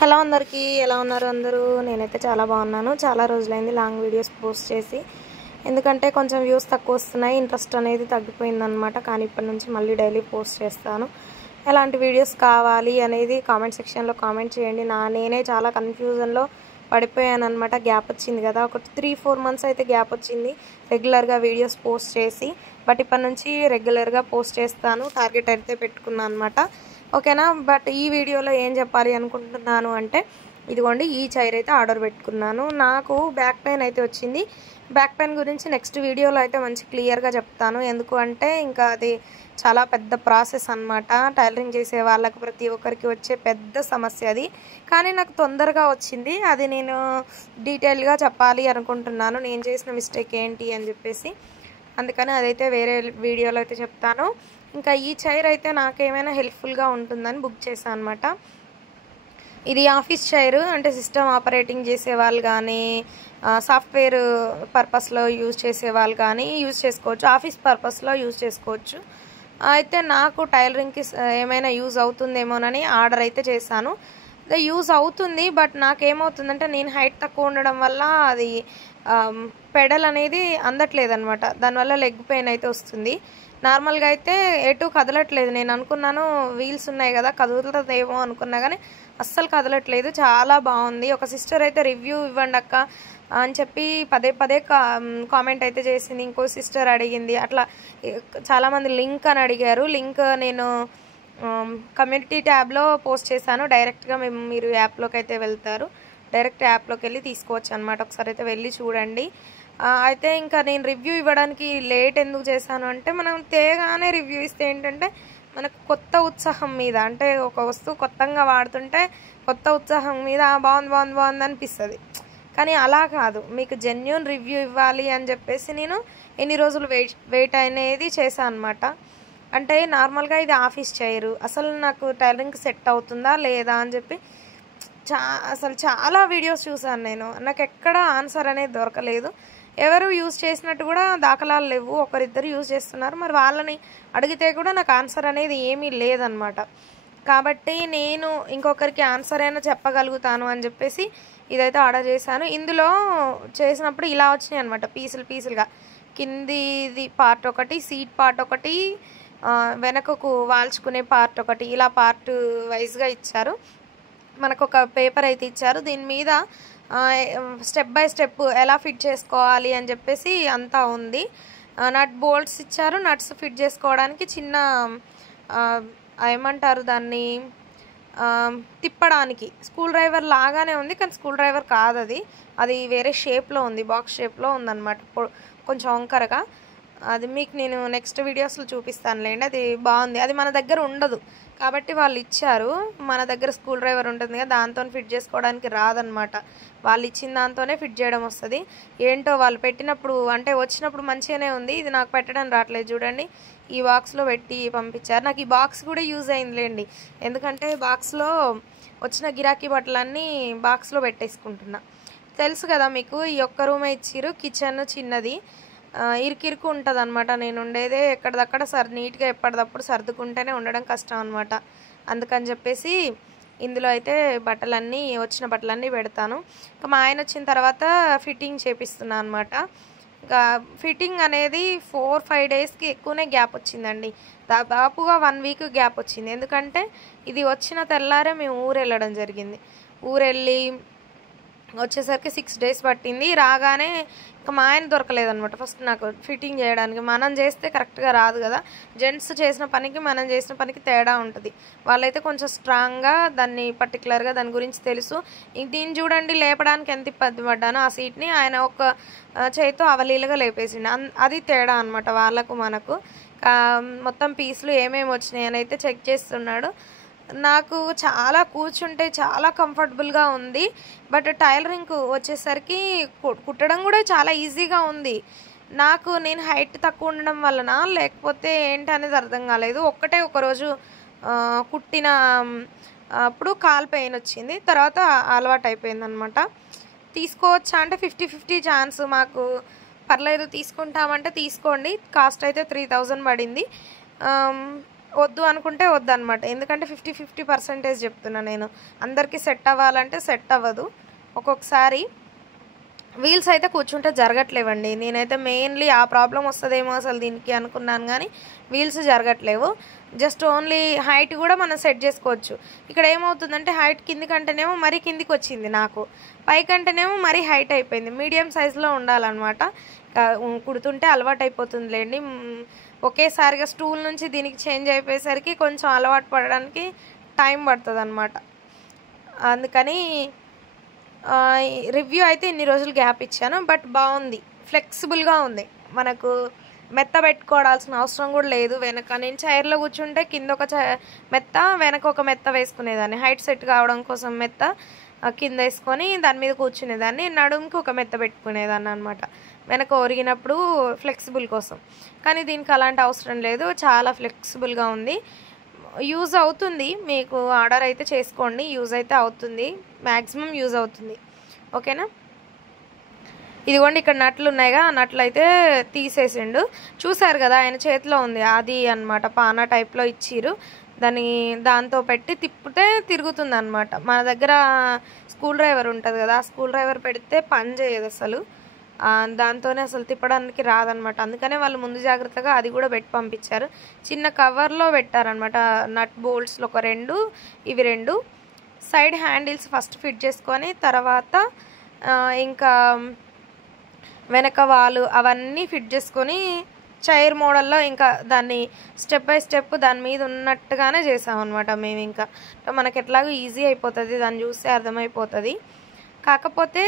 Hello అందరికీ ఎలా ఉన్నారు అందరూ? నేనైతే చాలా బాగున్నాను. చాలా రోజులైంది లాంగ్ వీడియోస్ పోస్ట్ చేసి. ఎందుకంటే కొంచెం వ్యూస్ తక్కువ వస్తున్నాయి, ఇంట్రెస్ట్ అనేది తగ్గిపోయిందనమాట. కానీ ఇప్పటి నుంచి మళ్ళీ డైలీ పోస్ట్ చేస్తాను. ఎలాంటి వీడియోస్ కావాలి అనేది కామెంట్ సెక్షన్లో కామెంట్ చేయండి. నేనే చాలా కన్ఫ్యూజన్లో పడిపోయాను అనమాట. గ్యాప్ వచ్చింది కదా, ఒక 3-4 మంత్స్ అయితే గ్యాప్ వచ్చింది రెగ్యులర్గా వీడియోస్ పోస్ట్ చేసి. బట్ ఇప్పటి నుంచి రెగ్యులర్గా పోస్ట్ చేస్తాను, టార్గెట్ అయితే పెట్టుకున్నాను అనమాట. ఓకేనా? బట్ ఈ వీడియోలో ఏం చెప్పాలి అనుకుంటున్నాను అంటే, ఇదిగోండి ఈ చైర్ అయితే ఆర్డర్ పెట్టుకున్నాను. నాకు బ్యాక్ పెయిన్ అయితే వచ్చింది. బ్యాక్ పెయిన్ గురించి నెక్స్ట్ వీడియోలో అయితే మంచి క్లియర్గా చెప్తాను. ఎందుకు అంటే ఇంకా అది చాలా పెద్ద ప్రాసెస్ అనమాట. టైలరింగ్ చేసే వాళ్ళకి ప్రతి ఒక్కరికి వచ్చే పెద్ద సమస్య అది. కానీ నాకు తొందరగా వచ్చింది. అది నేను డీటెయిల్గా చెప్పాలి అనుకుంటున్నాను, నేను చేసిన మిస్టేక్ ఏంటి అని చెప్పేసి. అందుకని అదైతే వేరే వీడియోలో అయితే చెప్తాను. ఇంకా ఈ చైర్ అయితే నాకేమైనా హెల్ప్ఫుల్గా ఉంటుందని బుక్ చేశాను అనమాట. ఇది ఆఫీస్ చైర్, అంటే సిస్టమ్ ఆపరేటింగ్ చేసే వాళ్ళు కానీ సాఫ్ట్వేర్ పర్పస్లో యూజ్ చేసే వాళ్ళు కానీ యూజ్ చేసుకోవచ్చు, ఆఫీస్ పర్పస్లో యూజ్ చేసుకోవచ్చు. అయితే నాకు టైలరింగ్కి ఏమైనా యూజ్ అవుతుందేమోనని ఆర్డర్ అయితే చేశాను. యూజ్ అవుతుంది, బట్ నాకేమవుతుందంటే నేను హైట్ తక్కువ ఉండడం వల్ల అది పెడల్ అనేది అందట్లేదు అనమాట. దానివల్ల లెగ్ పెయిన్ అయితే వస్తుంది. నార్మల్గా అయితే ఎటు కదలట్లేదు. నేను అనుకున్నాను వీల్స్ ఉన్నాయి కదా కదులుతుందేమో అనుకున్నా, కానీ అస్సలు కదలట్లేదు. చాలా బాగుంది. ఒక సిస్టర్ అయితే రివ్యూ ఇవ్వండి అక్క అని చెప్పి పదే పదే కామెంట్ అయితే చేసింది. ఇంకో సిస్టర్ అడిగింది. అట్లా చాలామంది లింక్ అని అడిగారు. లింక్ నేను కమ్యూనిటీ ట్యాబ్లో పోస్ట్ చేశాను. డైరెక్ట్గా మీరు యాప్లోకి అయితే వెళ్తారు, డైరెక్ట్ యాప్లోకి వెళ్ళి తీసుకోవచ్చు అనమాట. ఒకసారి అయితే వెళ్ళి చూడండి. అయితే ఇంకా నేను రివ్యూ ఇవ్వడానికి లేట్ ఎందుకు చేశాను అంటే, మనం తేగానే రివ్యూ ఇస్తే ఏంటంటే మనకు కొత్త ఉత్సాహం మీద, అంటే ఒక వస్తువు కొత్తగా వాడుతుంటే కొత్త ఉత్సాహం మీద బాగుంది బాగుంది బాగుంది అనిపిస్తుంది. కానీ అలా కాదు, మీకు జెన్యూన్ రివ్యూ ఇవ్వాలి అని చెప్పేసి నేను ఎన్ని రోజులు వెయిట్ అనేది చేశాను అనమాట. అంటే నార్మల్గా ఇది ఆఫీస్ చైరు, అసలు నాకు టైలరింగ్కి సెట్ అవుతుందా లేదా అని చెప్పి అసలు చాలా వీడియోస్ చూసాను నేను. నాకు ఎక్కడ ఆన్సర్ అనేది దొరకలేదు. ఎవరు యూజ్ చేసినట్టు కూడా దాఖలాలు లేవు. ఒకరిద్దరు యూజ్ చేస్తున్నారు, మరి వాళ్ళని అడిగితే కూడా నాకు ఆన్సర్ అనేది ఏమీ లేదనమాట. కాబట్టి నేను ఇంకొకరికి ఆన్సర్ అయినా చెప్పగలుగుతాను అని చెప్పేసి ఇదైతే ఆర్డర్ చేశాను. ఇందులో చేసినప్పుడు ఇలా వచ్చినాయి అనమాట, పీసులుగా. కిందిది పార్ట్ ఒకటి, సీట్ పార్ట్ ఒకటి, వెనకకు వాల్చుకునే పార్ట్ ఒకటి, ఇలా పార్ట్ వైజ్గా ఇచ్చారు. మనకు ఒక పేపర్ అయితే ఇచ్చారు. దీని మీద స్టెప్ బై స్టెప్ ఎలా ఫిట్ చేసుకోవాలి అని చెప్పేసి అంతా ఉంది. నట్ బోల్ట్స్ ఇచ్చారు. నట్స్ ఫిట్ చేసుకోవడానికి చిన్న ఏమంటారు దాన్ని, తిప్పడానికి స్క్రూ డ్రైవర్ లాగానే ఉంది, కానీ స్క్రూ డ్రైవర్ కాదు అది. అది వేరే షేప్లో ఉంది, బాక్స్ షేప్లో ఉందన్నమాట, కొంచెం వంకరగా. అది మీకు నేను నెక్స్ట్ వీడియోస్లో చూపిస్తానులేండి. అది బాగుంది. అది మన దగ్గర ఉండదు కాబట్టి వాళ్ళు ఇచ్చారు. మన దగ్గర స్క్రూ డ్రైవర్ ఉంటుంది కదా, దాంతో ఫిట్ చేసుకోవడానికి రాదనమాట. వాళ్ళు ఇచ్చిన దాంతోనే ఫిట్ చేయడం వస్తుంది. ఏంటో వాళ్ళు పెట్టినప్పుడు, అంటే వచ్చినప్పుడు మంచిగానే ఉంది, ఇది నాకు పెట్టడం రావట్లేదు. చూడండి, ఈ బాక్స్లో పెట్టి పంపించారు. నాకు ఈ బాక్స్ కూడా యూజ్ అయిందిలేండి, ఎందుకంటే బాక్స్లో వచ్చిన గిరాకీ బట్టలన్నీ బాక్స్లో పెట్టేసుకుంటున్నా. తెలుసు కదా మీకు, ఈ ఒక్క రూమే ఇచ్చిర్రు, కిచెన్ చిన్నది, ఇరుకిరుకు ఉంటుంది అనమాట. నేను ఉండేదే ఎక్కడిదక్కడ నీట్గా ఎప్పటిదప్పుడు సర్దుకుంటేనే ఉండడం కష్టం అనమాట. అందుకని చెప్పేసి ఇందులో అయితే బట్టలన్నీ, వచ్చిన బట్టలన్నీ పెడతాను. ఇంకా మా ఆయన వచ్చిన తర్వాత ఫిట్టింగ్ చేపిస్తున్నాను అనమాట. ఇంకా ఫిట్టింగ్ అనేది 4-5 డేస్కి ఎక్కువనే గ్యాప్ వచ్చిందండి. దాదాపుగా 1 వీక్ గ్యాప్ వచ్చింది. ఎందుకంటే ఇది వచ్చిన తెల్లారే మేము ఊరు వెళ్ళడం జరిగింది. ఊరెళ్ళి వచ్చేసరికి 6 డేస్ పట్టింది. రాగానే ఇంకా మా ఆయన దొరకలేదనమాట. ఫస్ట్ నాకు ఫిట్టింగ్ చేయడానికి, మనం చేస్తే కరెక్ట్గా రాదు కదా, జెంట్స్ చేసిన పనికి మనం చేసిన పనికి తేడా ఉంటుంది. వాళ్ళైతే కొంచెం స్ట్రాంగ్గా దాన్ని పర్టికులర్గా దాని గురించి తెలుసు. దీన్ని చూడండి, లేపడానికి ఎంత ఇబ్బంది పడ్డానో ఆ సీట్ని ఆయన ఒక చేతితో అవలీలుగా లేపేసిండు. అది తేడా అనమాట వాళ్ళకు మనకు. మొత్తం పీసులు ఏమేమి వచ్చినాయి అని అయితే చెక్ చేస్తున్నాడు. నాకు చాలా కూర్చుంటే చాలా కంఫర్టబుల్గా ఉంది. బట్ టైలరింగ్ వచ్చేసరికి కుట్టడం కూడా చాలా ఈజీగా ఉంది. నేను హైట్ తక్కువ ఉండడం వలన లేకపోతే ఏంటి అనేది అర్థం కాలేదు. ఒకరోజు కుట్టిన అప్పుడు కాలు పెయిన్ వచ్చింది, తర్వాత అలవాటు అయిపోయింది అనమాట. తీసుకోవచ్చా అంటే 50-50 ఛాన్స్. మాకు పర్లేదు తీసుకుంటామంటే తీసుకోండి. కాస్ట్ అయితే 3000 పడింది. వద్దు అనుకుంటే వద్దనమాట. ఎందుకంటే 50% చెప్తున్నా నేను. అందరికీ సెట్ అవ్వాలంటే సెట్ అవ్వదు. ఒక్కొక్కసారి వీల్స్ అయితే కూర్చుంటే జరగట్లేవండి. నేనైతే మెయిన్లీ ఆ ప్రాబ్లం వస్తుందేమో అసలు దీనికి అనుకున్నాను, కానీ వీల్స్ జరగట్లేవు. జస్ట్ ఓన్లీ హైట్ కూడా మనం సెట్ చేసుకోవచ్చు. ఇక్కడ ఏమవుతుందంటే హైట్ కిందికంటేనేమో మరీ కిందికి వచ్చింది, నాకు పైకంటేనేమో మరీ హైట్ అయిపోయింది. మీడియం సైజులో ఉండాలన్నమాట. కుడుతుంటే అలవాటు అయిపోతుందిలేండి. ఒకేసారిగా స్టూల్ నుంచి దీనికి చేంజ్ అయిపోయేసరికి కొంచెం అలవాటు పడడానికి టైం పడుతుంది అన్నమాట. అందుకని రివ్యూ అయితే ఇన్ని రోజులు గ్యాప్ ఇచ్చాను. బట్ బాగుంది, ఫ్లెక్సిబుల్గా ఉంది. మనకు మెత్త పెట్టుకోవాల్సిన అవసరం కూడా లేదు. వెనక నేను చైర్లో కూర్చుంటే కింద ఒక మెత్త, వెనక ఒక మెత్త వేసుకునేదాన్ని. హైట్ సెట్ కావడం కోసం మెత్త కింద వేసుకొని దాని మీద కూర్చునేదాన్ని. నడుముకి ఒక మెత్త పెట్టుకునేదాన్ని అనమాట, వెనక ఒరిగినప్పుడు ఫ్లెక్సిబుల్ కోసం. కానీ దీనికి అలాంటి అవసరం లేదు, చాలా ఫ్లెక్సిబుల్గా ఉంది. యూజ్ అవుతుంది, మీకు ఆర్డర్ అయితే చేసుకోండి. యూజ్ అయితే అవుతుంది, మ్యాక్సిమం యూజ్ అవుతుంది. ఓకేనా. ఇదిగోండి ఇక్కడ నట్లు ఉన్నాయిగా, ఆ నట్లు అయితే తీసేసిండు. చూసారు కదా ఆయన చేతిలో ఉంది అది అన్నమాట. పానా టైప్లో ఇచ్చిర్రు, దాంతో పెట్టి తిప్పితే తిరుగుతుంది అనమాట. మన దగ్గర స్కూల్ డ్రైవర్ ఉంటుంది కదా, ఆ స్కూల్ డ్రైవర్ పెడితే పని చేయదు అసలు. దాంతోనే అసలు తిప్పడానికి రాదనమాట. అందుకనే వాళ్ళు ముందు జాగ్రత్తగా అది కూడా పెట్టి పంపించారు. చిన్న కవర్లో పెట్టారనమాట. నట్ బోల్ట్స్లో ఒక 2, ఇవి 2. సైడ్ హ్యాండిల్స్ ఫస్ట్ ఫిట్ చేసుకొని తర్వాత ఇంకా వెనక వాలు అవన్నీ ఫిట్ చేసుకొని చైర్ మోడల్లో ఇంకా దాన్ని స్టెప్ బై స్టెప్ దాని మీద ఉన్నట్టుగానే చేసామన్నమాట మేము. ఇంకా మనకి ఎట్లాగో ఈజీ అయిపోతుంది, దాన్ని చూస్తే అర్థమైపోతుంది. కాకపోతే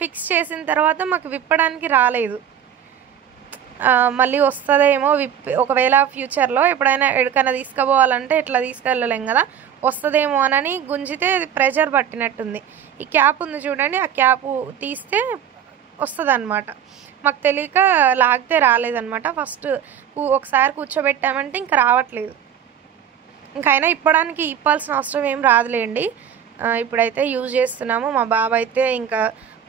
ఫిక్స్ చేసిన తర్వాత మాకు విప్పడానికి రాలేదు. మళ్ళీ వస్తుందేమో ఒకవేళ ఫ్యూచర్లో ఎప్పుడైనా ఎక్కడికైనా తీసుకుపోవాలంటే ఇట్లా తీసుకెళ్ళలేం కదా, వస్తుందేమో అని గుంజితే అది ప్రెషర్ పట్టినట్టుంది. ఈ క్యాప్ ఉంది చూడండి, ఆ క్యాప్ తీస్తే వస్తుంది అనమాట. మాకు తెలియక లాగితే రాలేదన్నమాట. ఫస్ట్ ఒకసారి కూర్చోబెట్టామంటే ఇంకా రావట్లేదు. ఇంకైనా ఇప్పాల్సిన అవసరం ఏం రాదులేండి. ఇప్పుడైతే యూజ్ చేస్తున్నాము. మా బాబు అయితే ఇంకా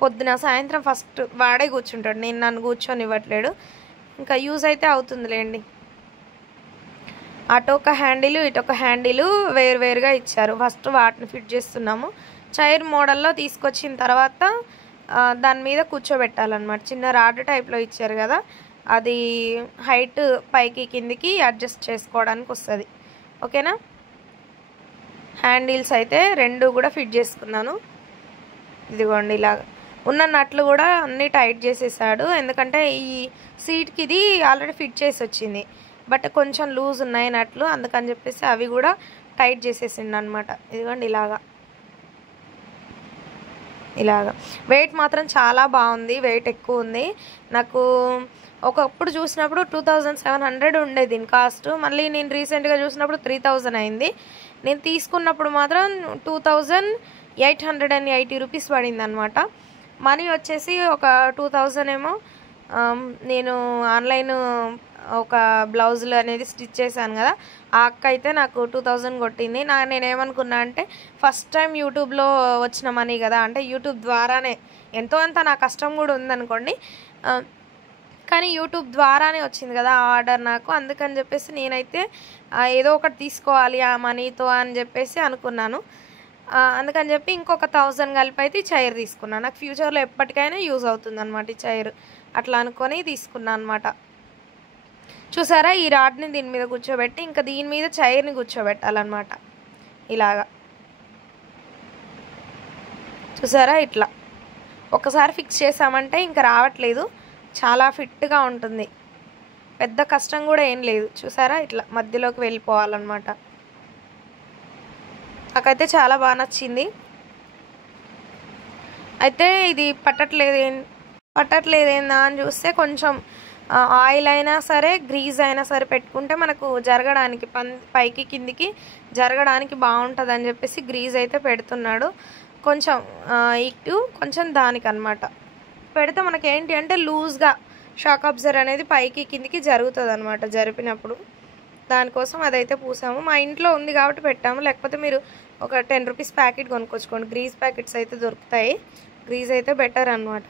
పొద్దున సాయంత్రం ఫస్ట్ వాడే కూర్చుంటాడు, నన్ను కూర్చొని ఇవ్వట్లేడు. ఇంకా యూజ్ అయితే అవుతుందిలేండి. అటొక హ్యాండిల్ ఇటొక హ్యాండిల్ వేరువేరుగా ఇచ్చారు. ఫస్ట్ వాటిని ఫిట్ చేస్తున్నాము. చైర్ మోడల్లో తీసుకొచ్చిన తర్వాత దాని మీద కూర్చోబెట్టాలన్నమాట. చిన్న రాడ్ టైప్లో ఇచ్చారు కదా, అది హైట్ పైకి కిందికి అడ్జస్ట్ చేసుకోవడానికి వస్తుంది. ఓకేనా. హ్యాండిల్స్ అయితే 2 కూడా ఫిట్ చేసుకున్నాను. ఇదిగోండి ఇలాగా ఉన్న నట్లు కూడా అన్నీ టైట్ చేసేసాడు. ఎందుకంటే ఈ సీట్కి ఇది ఆల్రెడీ ఫిట్ చేసి వచ్చింది, బట్ కొంచెం లూజ్ ఉన్నాయి నట్లు, అందుకని చెప్పేసి అవి కూడా టైట్ చేసేసిండు అనమాట. ఇదిగోండి ఇలాగా వెయిట్ మాత్రం చాలా బాగుంది, వెయిట్ ఎక్కువ ఉంది. నాకు ఒకప్పుడు చూసినప్పుడు 2700 ఉండేది దీని కాస్ట్. మళ్ళీ నేను రీసెంట్గా చూసినప్పుడు 3000 అయింది. నేను తీసుకున్నప్పుడు మాత్రం 2880 రూపీస్ పడింది అనమాట. మనీ వచ్చేసి ఒక 2000 ఏమో నేను ఆన్లైన్ ఒక బ్లౌజులు అనేది స్టిచ్ చేశాను కదా, ఆ అక్క అయితే నాకు 2000 కొట్టింది. నేనేమనుకున్నా అంటే ఫస్ట్ టైం యూట్యూబ్లో వచ్చిన మనీ కదా, అంటే యూట్యూబ్ ద్వారానే ఎంతో అంత నా కష్టం కూడా ఉందనుకోండి, కానీ యూట్యూబ్ ద్వారానే వచ్చింది కదా ఆర్డర్ నాకు. అందుకని చెప్పేసి నేనైతే ఏదో ఒకటి తీసుకోవాలి ఆ మనీతో అని చెప్పేసి అనుకున్నాను. అందుకని చెప్పి ఇంకొక 1000 కలిపి అయితే ఈ చైర్ తీసుకున్నాను. నాకు ఫ్యూచర్లో ఎప్పటికైనా యూజ్ అవుతుంది అనమాట ఈ చైర్, అట్లా అనుకొని తీసుకున్నాను అనమాట. చూసారా, ఈ రాడ్ని దీని మీద కూర్చోబెట్టి ఇంకా దీని మీద చైర్ని కూర్చోబెట్టాలన్నమాట. ఇలాగా చూసారా, ఇట్లా ఒకసారి ఫిక్స్ చేసామంటే ఇంకా రావట్లేదు, చాలా ఫిట్గా ఉంటుంది. పెద్ద కష్టం కూడా ఏం లేదు. చూసారా, ఇట్లా మధ్యలోకి వెళ్ళిపోవాలన్నమాట. నాకైతే చాలా బాగా నచ్చింది. అయితే ఇది పట్టట్లేదేందా అని చూస్తే కొంచెం ఆయిల్ అయినా సరే గ్రీజ్ అయినా సరే పెట్టుకుంటే మనకు జరగడానికి పైకి కిందికి జరగడానికి బాగుంటుంది అని చెప్పేసి గ్రీజ్ అయితే పెడుతున్నాడు. కొంచెం ఇటు కొంచెం దానికన్నమాట పెడితే మనకి ఏంటి అంటే లూజ్గా షాక్ అబ్జర్వర్ అనేది పైకి కిందికి జరుగుతుంది అనమాట జరిపినప్పుడు. దానికోసం అదైతే పూసాము. మా ఇంట్లో ఉంది కాబట్టి పెట్టాము, లేకపోతే మీరు ఒక 10 రూపీస్ ప్యాకెట్ కొనుక్కొచ్చుకోండి. గ్రీజ్ ప్యాకెట్స్ అయితే దొరుకుతాయి. గ్రీజ్ అయితే బెటర్ అనమాట,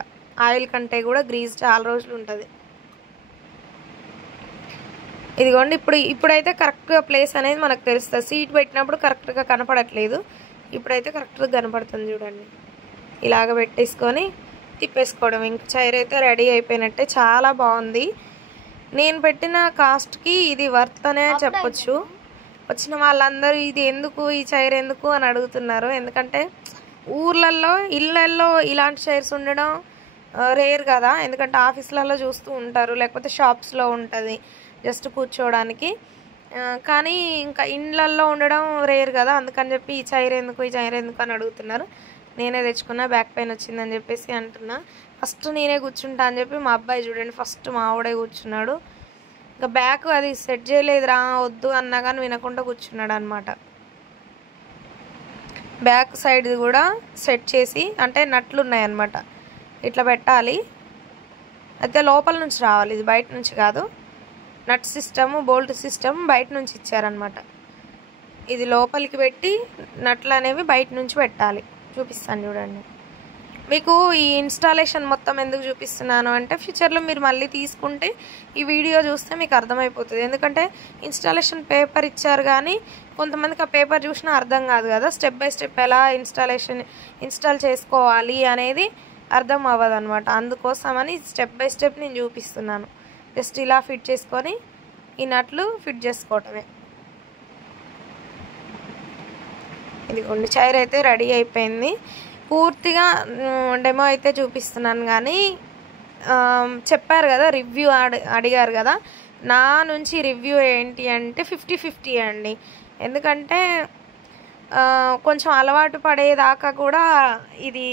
ఆయిల్ కంటే కూడా గ్రీజ్ చాలా రోజులు ఉంటుంది. ఇదిగోండి ఇప్పుడైతే కరెక్ట్గా ప్లేస్ అనేది మనకు తెలుస్తుంది. సీట్ పెట్టినప్పుడు కరెక్ట్గా కనపడట్లేదు, ఇప్పుడైతే కరెక్ట్గా కనపడుతుంది చూడండి. ఇలాగ పెట్టేసుకొని తిప్పేసుకోవడం, ఇంక చైర్ అయితే రెడీ అయిపోయినట్టే. చాలా బాగుంది. నేను పెట్టిన కాస్ట్కి ఇది వర్త్ అనే చెప్పొచ్చు. వచ్చిన వాళ్ళందరూ ఇది ఎందుకు, ఈ చైర్ ఎందుకు అని అడుగుతున్నారు. ఎందుకంటే ఊర్లలో ఇళ్ళల్లో ఇలాంటి చైర్స్ ఉండడం రేర్ కదా, ఎందుకంటే ఆఫీసులలో చూస్తూ ఉంటారు, లేకపోతే షాప్స్లో ఉంటుంది జస్ట్ కూర్చోవడానికి. కానీ ఇంకా ఇండ్లల్లో ఉండడం రేర్ కదా, అందుకని చెప్పి ఈ చైర్ ఎందుకు అని అడుగుతున్నారు. నేనే తెచ్చుకున్నా, బ్యాక్ పెయిన్ వచ్చిందని చెప్పేసి అంటున్నా. ఫస్ట్ నేనే కూర్చుంటా అని చెప్పి మా అబ్బాయి చూడండి ఫస్ట్ మా ఆవిడే కూర్చున్నాడు. ఇంకా బ్యాక్ అది సెట్ చేయలేదురా వద్దు అన్నా కానీ వినకుండా కూర్చున్నాడు అనమాట. బ్యాక్ సైడ్ కూడా సెట్ చేసి, అంటే నట్లు ఉన్నాయన్నమాట, ఇట్లా పెట్టాలి. అయితే లోపల నుంచి రావాలి, ఇది బయట నుంచి కాదు. నట్ సిస్టమ్, బోల్ట్ సిస్టమ్ బయట నుంచి ఇచ్చారనమాట. ఇది లోపలికి పెట్టి నట్లు అనేవి బయట నుంచి పెట్టాలి. చూపిస్తాను చూడండి. మీకు ఈ ఇన్స్టాలేషన్ మొత్తం ఎందుకు చూపిస్తున్నాను అంటే, ఫ్యూచర్లో మీరు మళ్ళీ తీసుకుంటే ఈ వీడియో చూస్తే మీకు అర్థమైపోతుంది. ఎందుకంటే ఇన్స్టాలేషన్ పేపర్ ఇచ్చారు కానీ కొంతమందికి ఆ పేపర్ చూసినా అర్థం కాదు కదా, స్టెప్ బై స్టెప్ ఎలా ఇన్స్టాల్ చేసుకోవాలి అనేది అర్థం అవ్వదు అనమాట. అందుకోసమని స్టెప్ బై స్టెప్ నేను చూపిస్తున్నాను. జస్ట్ ఇలా ఫిట్ చేసుకొని ఈ నట్లు ఫిట్ చేసుకోవటమే. ఇదిగోండి చైర్ అయితే రెడీ అయిపోయింది. పూర్తిగా డెమో అయితే చూపిస్తున్నాను కానీ చెప్పారు కదా, రివ్యూ అడిగారు కదా, నా నుంచి రివ్యూ ఏంటి అంటే 50-50 అండి. ఎందుకంటే కొంచెం అలవాటు పడేదాకా కూడా ఇది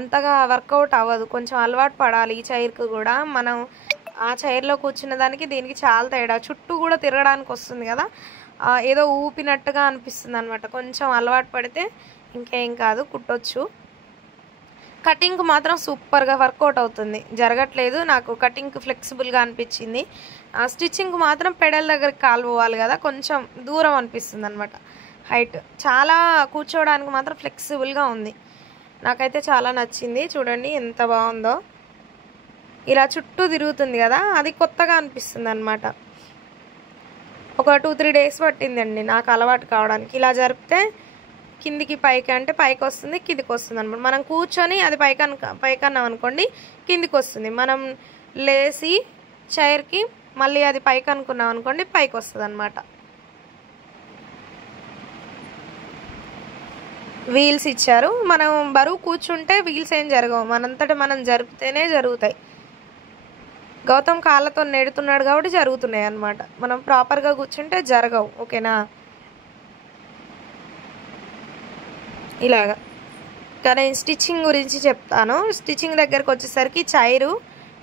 అంతగా వర్కౌట్ అవ్వదు. కొంచెం అలవాటు పడాలి ఈ చైర్కి కూడా. మనం ఆ చైర్లో కూర్చున్న దానికి దీనికి చాలా తేడా. చుట్టూ కూడా తిరగడానికి వస్తుంది కదా, ఏదో ఊపినట్టుగా అనిపిస్తుంది అనమాట. కొంచెం అలవాటు పడితే ఇంకేం కాదు, కుట్టొచ్చు. కటింగ్ మాత్రం సూపర్గా వర్కౌట్ అవుతుంది. జరగట్లేదు నాకు, కటింగ్ ఫ్లెక్సిబుల్గా అనిపించింది. స్టిచ్చింగ్ మాత్రం పెడల్ దగ్గరికి కాలు పోవాలి కదా, కొంచెం దూరం అనిపిస్తుంది అనమాట హైట్. చాలా కూర్చోవడానికి మాత్రం ఫ్లెక్సిబుల్గా ఉంది. నాకైతే చాలా నచ్చింది. చూడండి ఎంత బాగుందో. ఇలా చుట్టూ తిరుగుతుంది కదా, అది కొత్తగా అనిపిస్తుంది అనమాట. ఒక 2-3 డేస్ పట్టిందండి నాకు అలవాటు కావడానికి. ఇలా జరిపితే కిందికి పైకి అంటే పైకి వస్తుంది, కిందికి వస్తుంది అనమాట. మనం కూర్చొని అది పైకన్నాం అనుకోండి కిందికి వస్తుంది. మనం లేచి చైర్కి మళ్ళీ అది పైకి అనుకున్నాం అనుకోండి పైకి వస్తుంది అనమాట. వీల్స్ ఇచ్చారు. మనం బరువు కూర్చుంటే వీల్స్ ఏం జరగవు, మనంతటా మనం జరిపితేనే జరుగుతాయి. గౌతమ్ కాళ్ళతో నెడుతున్నాడు కాబట్టి జరుగుతున్నాయి అన్నమాట. మనం ప్రాపర్గా కూర్చుంటే జరగవు. ఓకేనా? ఇలాగా. కానీ స్టిచ్చింగ్ గురించి చెప్తాను. స్టిచ్చింగ్ దగ్గరకు వచ్చేసరికి చైరు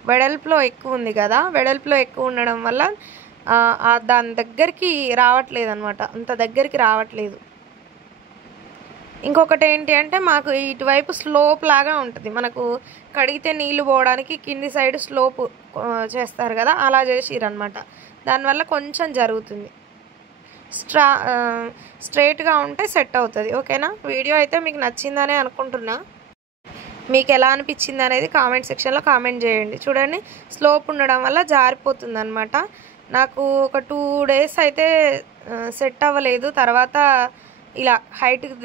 వెడల్పులో ఎక్కువ ఉంది కదా, వెడల్పులో ఎక్కువ ఉండడం వల్ల దాని దగ్గరికి రావట్లేదు అనమాట, అంత దగ్గరికి రావట్లేదు. ఇంకొకటి ఏంటి అంటే, మాకు ఇటువైపు స్లోప్ లాగా ఉంటుంది. మనకు కడిగితే నీళ్లు పోవడానికి కింది సైడ్ స్లోప్ చేస్తారు కదా, అలా చేసిరనమాట. దానివల్ల కొంచెం జరుగుతుంది. స్ట్రైట్గా ఉంటే సెట్ అవుతుంది. ఓకేనా? వీడియో అయితే మీకు నచ్చిందనే అనుకుంటున్నా. మీకు ఎలా అనిపించింది అనేది కామెంట్ సెక్షన్లో కామెంట్ చేయండి. చూడండి స్లోప్ ఉండడం వల్ల జారిపోతుంది అనమాట. నాకు ఒక 2 డేస్ అయితే సెట్ అవ్వలేదు. తర్వాత ఇలా హైట్కి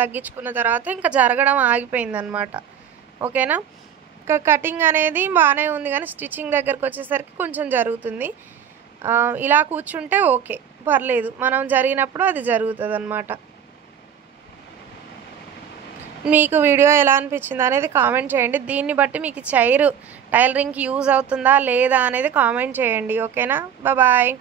తగ్గించుకున్న తర్వాత ఇంకా జరగడం ఆగిపోయిందనమాట. ఓకేనా? ఇంకా కటింగ్ అనేది బాగానే ఉంది కానీ స్టిచ్చింగ్ దగ్గరకు వచ్చేసరికి కొంచెం జరుగుతుంది. ఇలా కూర్చుంటే ఓకే, పర్లేదు. మనం జరిగినప్పుడు అది జరుగుతుంది అన్నమాట. మీకు వీడియో ఎలా అనిపించింది అనేది కామెంట్ చేయండి. దీన్ని బట్టి మీకు చైర్ టైలరింగ్కి యూజ్ అవుతుందా లేదా అనేది కామెంట్ చేయండి. ఓకేనా? బాయ్.